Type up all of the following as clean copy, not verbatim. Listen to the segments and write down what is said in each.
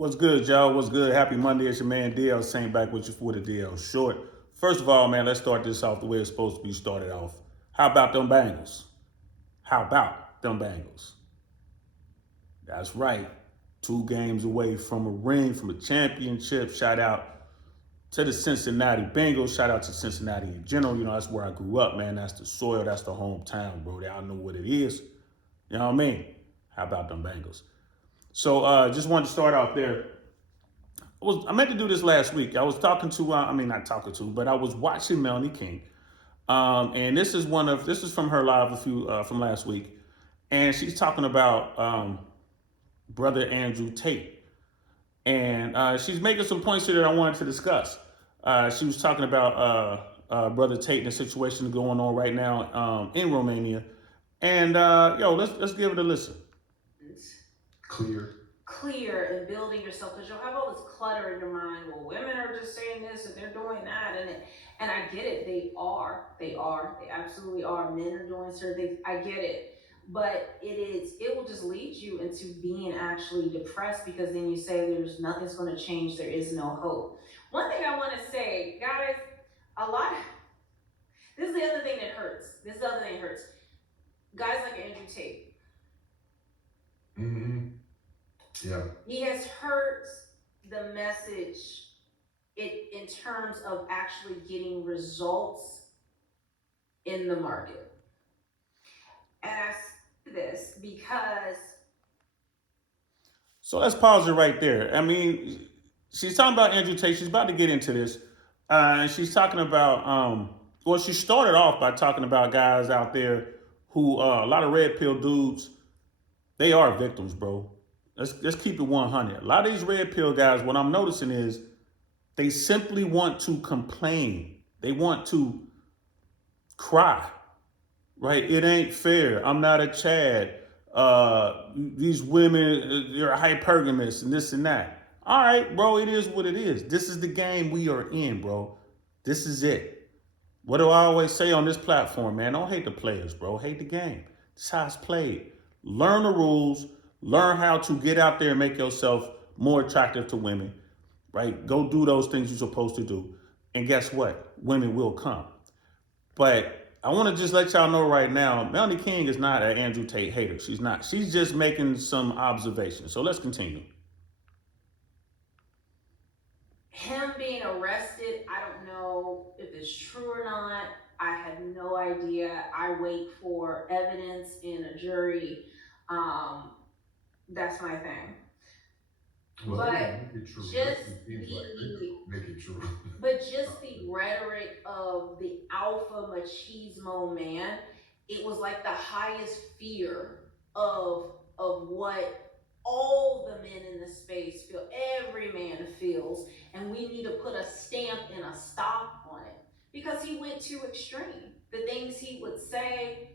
What's good, y'all? What's good? Happy Monday. It's your man DL Saint back with you for the DL Short. First of all, man, let's start this off the way it's supposed to be started off. How about them Bengals? How about them Bengals? That's right. 2 games away from a ring, from a championship. Shout out to the Cincinnati Bengals. Shout out to Cincinnati in general. You know, that's where I grew up, man. That's the soil. That's the hometown, bro. Y'all know what it is. You know what I mean? How about them Bengals? So just wanted to start out there. I meant to do this last week. I was talking to, not talking to, but I was watching Melanie King, and this is from her live from last week, and she's talking about brother Andrew Tate, and she's making some points here that I wanted to discuss. She was talking about brother Tate and the situation going on right now in Romania, and let's give it a listen. Clear. And building yourself, because you'll have all this clutter in your mind. Well, women are just saying this and they're doing that, and I get it. They absolutely are. Men are doing certain things. I get it, but it will just lead you into being actually depressed, because then you say there's nothing's going to change. There is no hope. One thing I want to say, guys, a lot. This is the other thing that hurts. Guys like Andrew Tate. Mm-hmm. Yeah. He has hurt the message in terms of actually getting results in the market. And I say this because. So let's pause it right there. I mean, she's talking about Andrew Tate. She's about to get into this. And she's talking about, she started off by talking about guys out there who, a lot of red pill dudes, they are victims, bro. Let's keep it 100. A lot of these red pill guys, what I'm noticing is they simply want to complain. They want to cry, right? It ain't fair. I'm not a Chad. These women, they're hypergamous and this and that. All right, bro, it is what it is. This is the game we are in, bro. This is it. What do I always say on this platform, man? Don't hate the players, bro. Hate the game. This is how it's played. Learn the rules. Learn how to get out there and make yourself more attractive to women, right? Go do those things you're supposed to do. And guess what? Women will come. But I want to just let y'all know right now, Melanie King is not an Andrew Tate hater. She's not. She's just making some observations. So let's continue. Him being arrested, I don't know if it's true or not. I have no idea. I wait for evidence in a jury. That's my thing. Well, but make it true. just It seems like make it true. But just the rhetoric of the alpha machismo man, it was like the highest fear of what all the men in the space feel. Every man feels, and we need to put a stamp and a stop on it, because he went too extreme. The things he would say,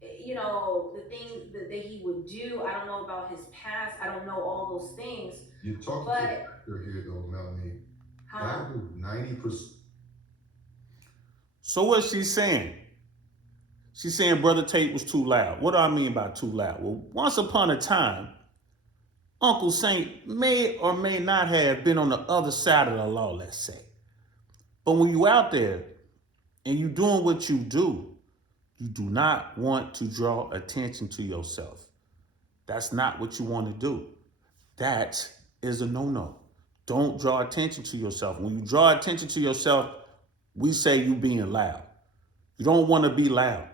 the things that he would do. I don't know about his past. I don't know all those things. You're talking to the actor here, though, Melanie. That was 90%. So what's she saying? She's saying Brother Tate was too loud. What do I mean by too loud? Well, once upon a time, Uncle Saint may or may not have been on the other side of the law, let's say. But when you out there and you doing what you do not want to draw attention to yourself. That's not what you want to do. That is a no-no. Don't draw attention to yourself. When you draw attention to yourself, we say you being loud. You don't want to be loud.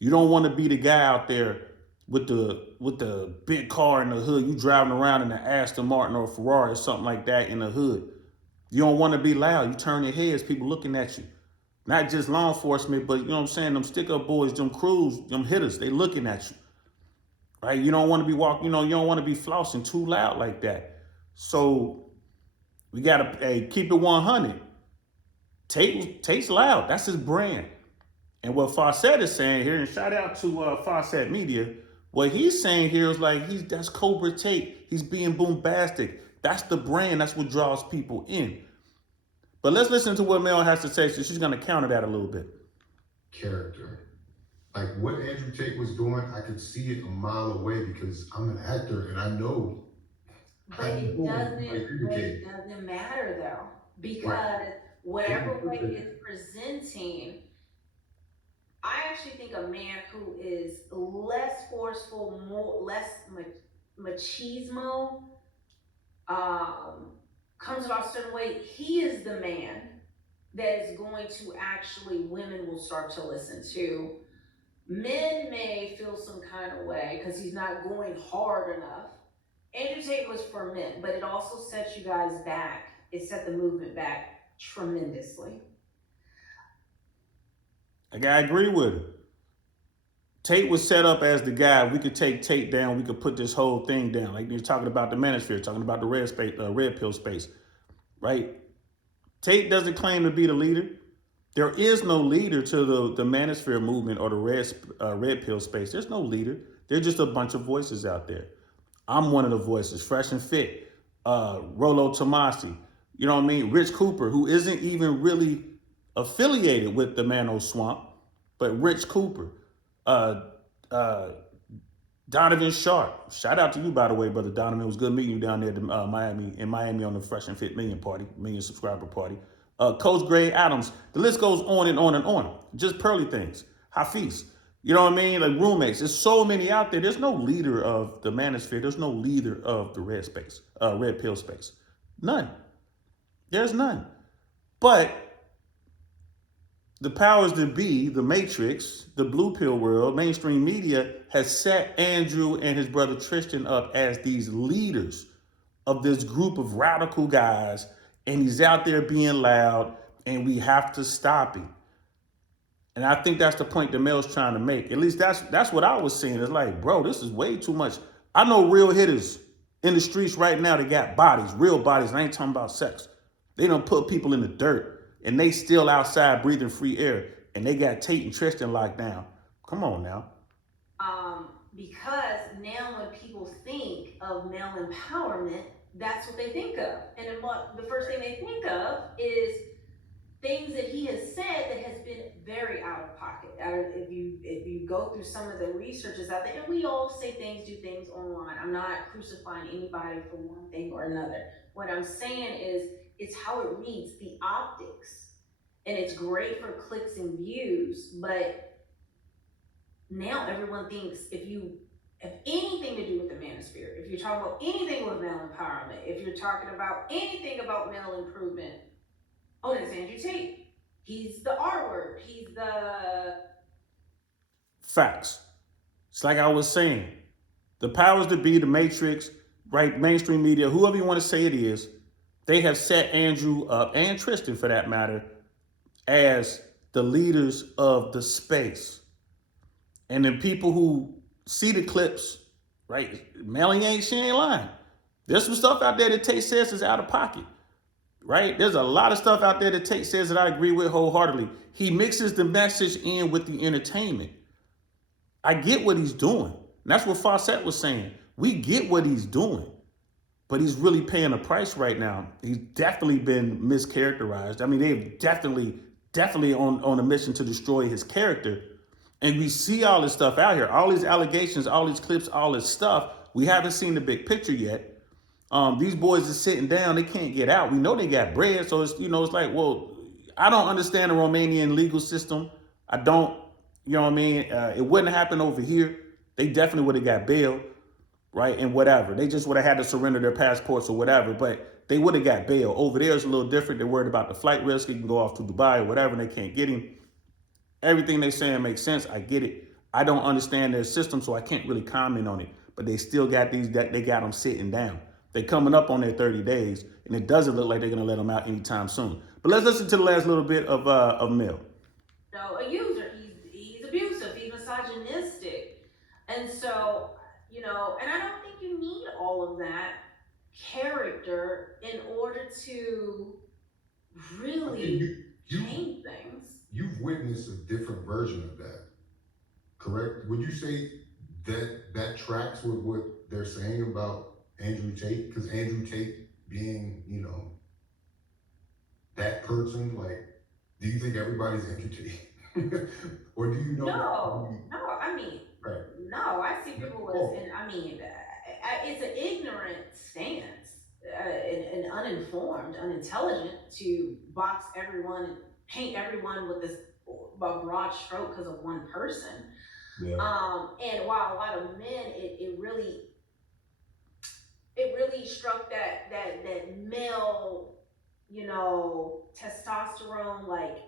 You don't want to be the guy out there with the big car in the hood. You driving around in an Aston Martin or a Ferrari or something like that in the hood. You don't want to be loud. You turn your heads, people looking at you. Not just law enforcement, but you know what I'm saying? Them stick-up boys, them crews, them hitters, they looking at you. Right? You don't want to be walking, you don't want to be flossing too loud like that. So we got to keep it 100. Tate's loud. That's his brand. And what Fawcett is saying here, and shout out to Fawcett Media, what he's saying here is like, that's Cobra Tate. He's being bombastic. That's the brand. That's what draws people in. But let's listen to what Mel has to say. So she's going to counter that a little bit. Character. Like what Andrew Tate was doing, I could see it a mile away because I'm an actor and I know I know, but you But equivocate. it doesn't matter though, Right. because They whatever way interpret it's presenting, I actually think a man who is less forceful, more less machismo, um, comes about a certain way. He is the man that is going to actually women will start to listen to. Men may feel some kind of way because he's not going hard enough. Andrew Tate was for men, but it also set you guys back. It set the movement back tremendously. Like, I agree with her. Tate was set up as the guy. We could take Tate down. We could put this whole thing down. Like you're talking about the manosphere, talking about the red space, red pill space, right? Tate doesn't claim to be the leader. There is no leader to the manosphere movement or the red pill space. There's no leader. There's just a bunch of voices out there. I'm one of the voices, fresh and fit. Rolo Tomasi, you know what I mean? Rich Cooper, who isn't even really affiliated with the Mano Swamp, but Rich Cooper. Uh, uh, Donovan Sharp. Shout out to you, by the way, brother Donovan. It was good meeting you down there in Miami on the Fresh and Fit Million subscriber party. Coach Gray Adams. The list goes on and on and on. Just pearly things. Hafiz. You know what I mean? Like roommates. There's so many out there. There's no leader of the manosphere. There's no leader of the red pill space. None. There's none. But the powers that be, the Matrix, the blue pill world, mainstream media has set Andrew and his brother Tristan up as these leaders of this group of radical guys, and he's out there being loud, and we have to stop him. And I think that's the point that Mel's trying to make. At least that's what I was seeing. It's like, bro, this is way too much. I know real hitters in the streets right now that got bodies, real bodies. And I ain't talking about sex. They don't put people in the dirt, and they still outside breathing free air, and they got Tate and Tristan locked down. Come on now. Because now when people think of male empowerment, that's what they think of. And then the first thing they think of is things that he has said that has been very out of pocket. If you go through some of the researches out there, and we all say things, do things online. I'm not crucifying anybody for one thing or another. What I'm saying is it's how it reads, the optics. And it's great for clicks and views, but now everyone thinks if you have anything to do with the manosphere, if you're talking about anything with male empowerment, if you're talking about anything about male improvement, oh, that's Andrew Tate. He's the R word. He's the Facts. It's like I was saying. The powers that be, the Matrix, right, mainstream media, whoever you want to say it is, they have set Andrew up, and Tristan for that matter, as the leaders of the space. And then people who see the clips, right? Melanie she ain't lying. There's some stuff out there that Tate says is out of pocket, right? There's a lot of stuff out there that Tate says that I agree with wholeheartedly. He mixes the message in with the entertainment. I get what he's doing. And that's what Fawcett was saying. We get what he's doing, but he's really paying a price right now. He's definitely been mischaracterized. I mean, they've definitely on a mission to destroy his character. And we see all this stuff out here, all these allegations, all these clips, all this stuff. We haven't seen the big picture yet. These boys are sitting down; they can't get out. We know they got bread, so it's like, well, I don't understand the Romanian legal system. I don't, you know what I mean? It wouldn't happen over here. They definitely would have got bail, right? And whatever. They just would have had to surrender their passports or whatever, but they would have got bail. Over there is a little different. They're worried about the flight risk. He can go off to Dubai or whatever, and they can't get him. Everything they're saying makes sense. I get it. I don't understand their system, so I can't really comment on it. But they still got they got them sitting down. They're coming up on their 30 days, and it doesn't look like they're going to let them out anytime soon. But let's listen to the last little bit of Mel. no a user. He's abusive. He's misogynistic, and so and I don't think you need all of that character in order to really change things. You've witnessed a different version of that, correct? Would you say that tracks with what they're saying about Andrew Tate? Because Andrew Tate being, that person, like, do you think everybody's Andrew Tate? Or do you know? No, I mean, right. No, I see people as, and I mean, it's an ignorant stance. uninformed, unintelligent to box everyone and paint everyone with this a broad stroke because of one person. Yeah. And while a lot of men, it really struck that male, testosterone, like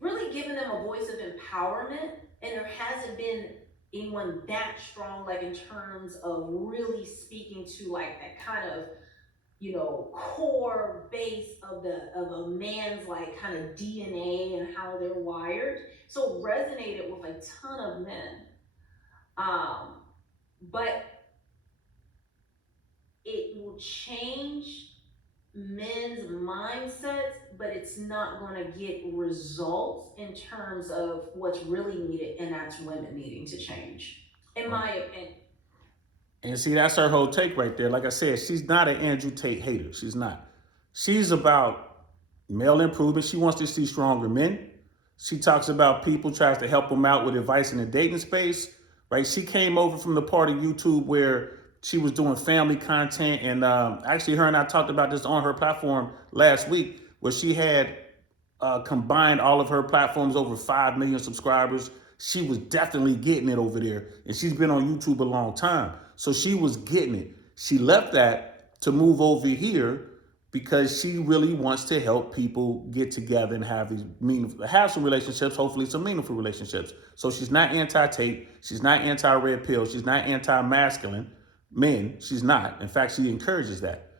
really giving them a voice of empowerment. And there hasn't been anyone that strong, like in terms of really speaking to like that kind of, core base of a man's like kind of DNA and how they're wired. So it resonated with a ton of men. But it will change men's mindsets, but it's not going to get results in terms of what's really needed, and that's women needing to change, in my opinion. And see, that's her whole take right there. Like I said, she's not an Andrew Tate hater. She's not. She's about male improvement. She wants to see stronger men. She talks about people, tries to help them out with advice in the dating space, right? She came over from the part of YouTube where she was doing family content. And actually, her and I talked about this on her platform last week, where she had combined all of her platforms over 5 million subscribers. She was definitely getting it over there. And she's been on YouTube a long time. So she was getting it. She left that to move over here because she really wants to help people get together and have these meaningful, have some relationships, hopefully some meaningful relationships. So she's not anti-Tate. She's not anti-red pill. She's not anti-masculine men. She's not. In fact, she encourages that.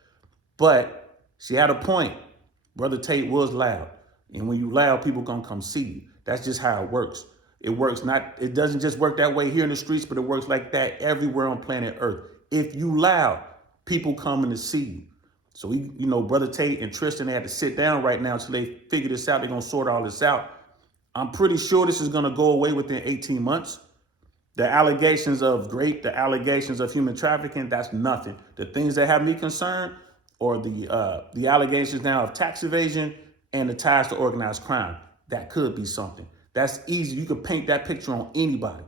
But she had a point. Brother Tate was loud. And when you loud, people gonna come see you. That's just how it works. It doesn't just work that way here in the streets, but it works like that everywhere on planet Earth. If you loud, people coming to see you. So Brother Tate and Tristan, they had to sit down right now until they figure this out. They're gonna sort all this out. I'm pretty sure this is gonna go away within 18 months. The allegations of rape, the allegations of human trafficking, that's nothing. The things that have me concerned are the allegations now of tax evasion and the ties to organized crime. That could be something. That's easy. You can paint that picture on anybody.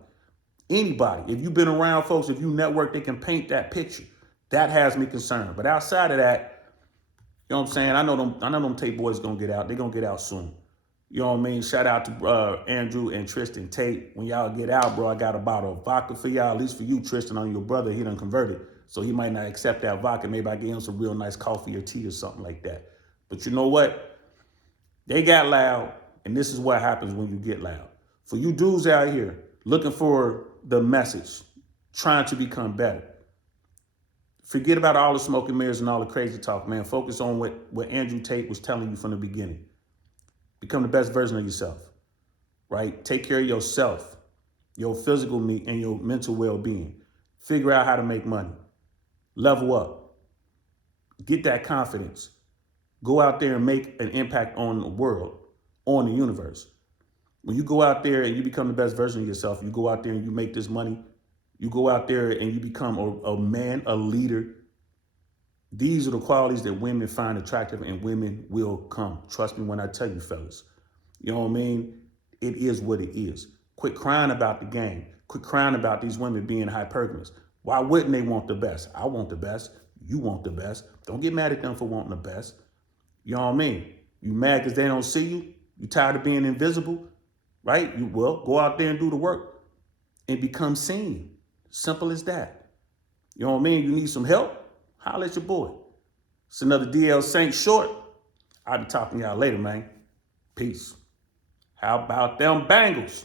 Anybody. If you've been around folks, if you network, they can paint that picture. That has me concerned. But outside of that, you know what I'm saying? I know them Tate boys gonna get out. They're gonna get out soon. You know what I mean? Shout out to Andrew and Tristan Tate. When y'all get out, bro, I got a bottle of vodka for y'all. At least for you, Tristan, on your brother. He done converted. So he might not accept that vodka. Maybe I get him some real nice coffee or tea or something like that. But you know what? They got loud, and this is what happens when you get loud. For you dudes out here looking for the message, trying to become better, forget about all the smoke and mirrors and all the crazy talk, man. Focus on what Andrew Tate was telling you from the beginning. Become the best version of yourself, right? Take care of yourself, your physical and your mental well-being. Figure out how to make money. Level up. Get that confidence. Go out there and make an impact on the world, on the universe. When you go out there and you become the best version of yourself, you go out there and you make this money, you go out there and you become a man, a leader. These are the qualities that women find attractive, and women will come. Trust me when I tell you, fellas. You know what I mean? It is what it is. Quit crying about the game. Quit crying about these women being hypergamous. Why wouldn't they want the best? I want the best. You want the best. Don't get mad at them for wanting the best. You know what I mean? You mad because they don't see you? You tired of being invisible? Right? Go out there and do the work and become seen. Simple as that. You know what I mean? You need some help? Holler at your boy. It's another DL Saint short. I'll be talking to y'all later, man. Peace. How about them Bengals?